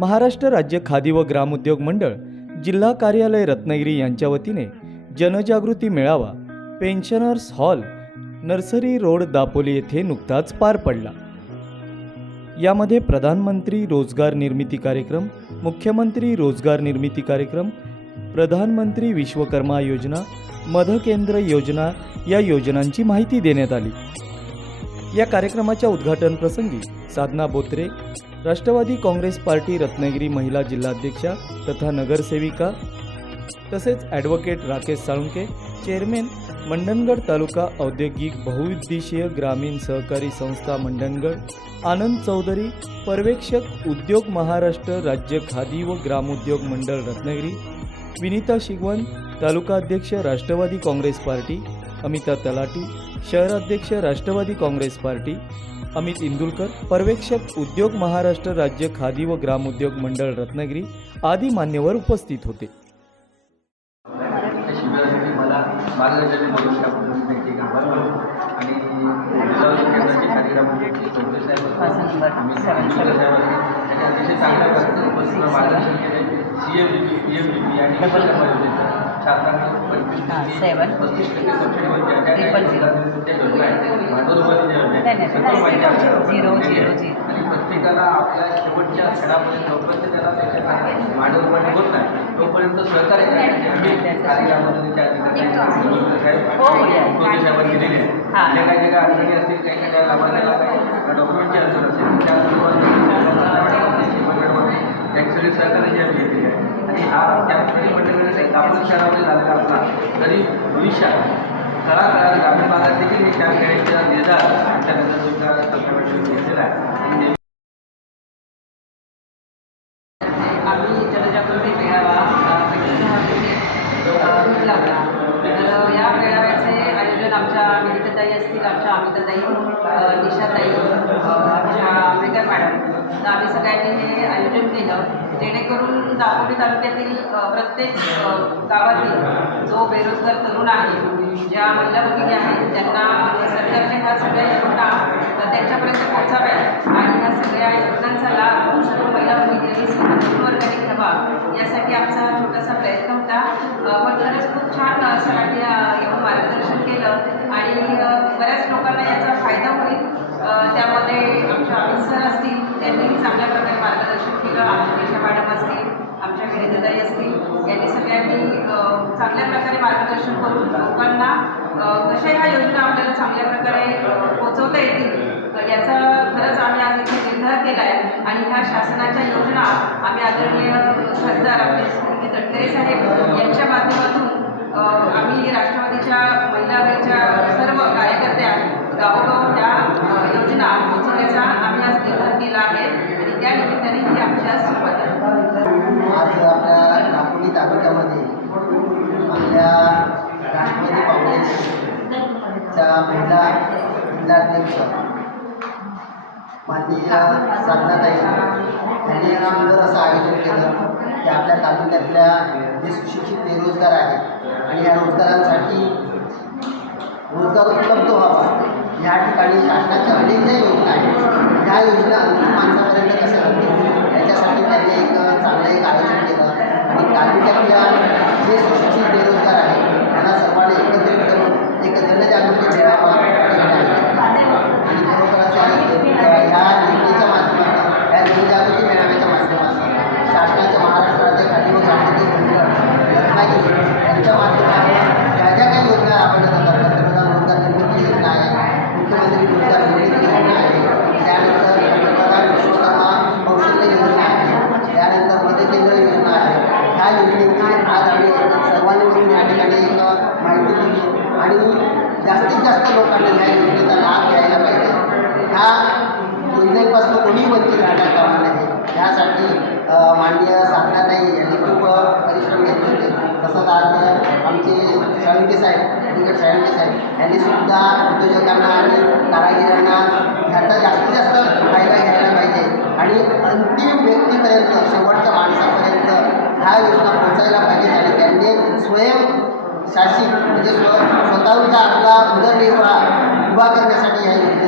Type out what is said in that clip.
महाराष्ट्र राज्य खादी व ग्रामोद्योग मंडळ जिल्हा कार्यालय रत्नागिरी यांच्या वतीने जनजागृती मेळावा pensioners hall nursery road Dapoli येथे नुकताच पार पडला. यामध्ये प्रधानमंत्री रोजगार निर्मिती कार्यक्रम मुख्यमंत्री रोजगार निर्मिती कार्यक्रम प्रधानमंत्री विश्वकर्मा योजना मधकेंद्र योजना या योजनांची माहिती देण्यात आली. या कार्यक्रमाच्या उद्घाटन प्रसंगी साधना बोत्रे राष्ट्रवादी काँग्रेस पार्टी रत्नागिरी महिला जिल्हाध्यक्षा तथा नगरसेविका तसेच ॲडव्होकेट राकेश साळुंके चेअरमॅन मंडणगड तालुका औद्योगिक बहुउद्देशीय ग्रामीण सहकारी संस्था मंडणगड आनंद चौधरी पर्यवेक्षक उद्योग महाराष्ट्र राज्य खादी व ग्रामोद्योग मंडळ रत्नागिरी विनिता शिगवण तालुका अध्यक्ष राष्ट्रवादी काँग्रेस पार्टी अमिता तलाटी शहराध्यक्ष राष्ट्रवादी काँग्रेस पार्टी अमित इंदुलकर पर्यवेक्षक उद्योग महाराष्ट्र राज्य खादी व ग्रामोद्योग मंडळ रत्नागिरी आदी मान्यवर उपस्थित होते आणि जिल्हा केंद्राचे कार्यक्रमाचे चौधरी साहेब आम्ही शिवराज साहेब असतील त्यांनी अतिशय चांगल्या पद्धतीने उपस्थित मार्गदर्शन केले C M D P M D P आणि विशाल योजनेचं शासनाने पंचवीस टक्के seven. पस्तीस टक्के सबसिडीवर ज्या ज्या Triple काही zero. त्या योजना आहेत भांडवलवादी ज्या योजना नाही, आहेत नाही, सर्व माहिती triple आपल्याला zero, दिलेली zero, आहे. zero. आणि प्रत्येकाला आपल्या शेवटच्या क्षणापर्यंत जोपर्यंत त्याला त्याच्या भांडवलवादी होत नाही तोपर्यंत सहकार्य ठिकाणी हो, हो, साहेबांनी दिलेली आहे हां. काही काही अडचणी असतील काही काही लाभार्थ्याला काही डॉक्युमेंटची अडचण असेल त्या संदर्भात त्यांची सगळी सहकार्य जी आहे आणि हा त्यासाठी मंडळाचा एक दापोली शहरामध्ये झालेला असला तरी भविष्यात तळागाळात ग्रामीण भागात देखील हे त्या खेळायचा निर्धार आमच्या नगरसेविका सरकारकडे घेतलेला आहे. आम्ही जनजागृती मेळावा तर या मेळाव्याचे आयोजन आमच्या असतील आमच्या अमिताताई निशाताई आमच्या आंबेडकर मॅडम. तर आम्ही सगळ्यांनी हे आयोजन केलं. जेणेकरून दापोली तालुक्यातील प्रत्येक गावातील जो बेरोजगार तरुण आहे ज्या महिला भगिनी आहेत त्यांना म्हणजे सरकारच्या ह्या सगळ्या योजना त्यांच्यापर्यंत पोहोचाव्या आणि ह्या सगळ्या योजनांचा लाभ सर्व महिला भगिनींनी सर्व वर्गाने घ्यावा यासाठी आमचा छोटासा प्रयत्न होता अ, पण खरंच खूप छान अ, सरांनी अ, येऊन मार्गदर्शन केलं आणि अ, बऱ्याच लोकांना याचा फायदा होईल अ, त्यामध्ये आमच्या अमित सर असतील त्यांनीही चांगल्या प्रकारे मार्गदर्शन केलं आमच्या दिशा मॅडम असतील आमच्या विनिताताई असतील यांनी सगळ्यांनी अ, चांगल्या प्रकारे मार्गदर्शन करून लोकांना अ, कशा ह्या योजना आपल्याला चांगल्या प्रकारे अ, पोहोचवता येतील अ, याचा खरंच आम्ही आज इथे निर्धार केला आहे आणि ह्या शासनाच्या योजना आम्ही आदरणीय खासदार आपले स्मृती तटकरे साहेब यांच्या माध्यमातून आम्ही राष्ट्रवादीच्या महिलांच्या सर्व कार्यकर्त्या गावोगाव त्या योजना पोहोचवण्याचा आम्ही आज निर्धार केला आहे आणि त्या निमित्ताने ही आमच्या आज सुरुवात आहे. आज आपल्या दापोली तालुक्यामध्ये आपल्या राष्ट्रवादी काँग्रेसच्या महिला जिल्हाध्यक्ष माननीय साधनाताई यांनी एक सुंदर असं आयोजन केलं. की आपल्या तालुक्यातल्या जे सुशिक्षित बेरोजगार आहेत आणि या रोजगारांसाठी रोजगार उपलब्ध व्हावा या ठिकाणी शासनाच्या अनेक ज्या योजना आहेत. ह्या योजना अंतिम माणसापर्यंत कशा जातील याच्यासाठी त्यांनी एक चांगलं एक आयोजन केलं. आणि तालुक्यातल्या जे सुशिक्षित बेरोजगार आहेत त्यांना सर्वांना एकत्रित करून एक जनजागृती मेळावा ठेवण्यात आला. आणि खरोखरच या ह्या योजनेच्या माध्यमातून या जनजागृती मेळाव्याच्या माध्यमातून शासनाच्या महाराष्ट्र राज्य खादी व ग्रामोद्योग मंडळ रत्नागिरी यांच्या माध्यमातून ज्या ज्या काही योजना राबवल्या जातात पंतप्रधान रोजगार निर्मिती योजना आहे मुख्यमंत्री रोजगार निर्मिती योजना आहे त्यानंतर पंतप्रधान विश्वकर्मा कौशल्य योजना आहे त्यानंतर मध्यकेंद्र योजना आहे ह्या योजनेची आज आम्ही सर्वांनी मिळून या ठिकाणी एक माहिती दिली आणि जास्तीत जास्त लोकांना न्याय योजनेचा लाभ घ्यायला पाहिजे. ह्या योजनेपासून कोणी वंचित राहण्यात कामा नाही यासाठी अ, साधना नाही यांनी खूप परिश्रम घेतले होते. तसंच आज आमचे शाळुंके साहेब अलीगड शाळुंके साहेब यांनी सुद्धा उद्योजकांना आणि कारागिरांना ह्याचा जास्तीत जास्त फायदा घ्यायला पाहिजे. आणि अंतिम व्यक्तीपर्यंत शेवटच्या माणसापर्यंत ह्या योजना पोहोचायला पाहिजे. आणि त्यांनी स्वयं शासित म्हणजे स्व स्वतःचा आपला उदरनिर्वाह उभा करण्यासाठी या योजनेचा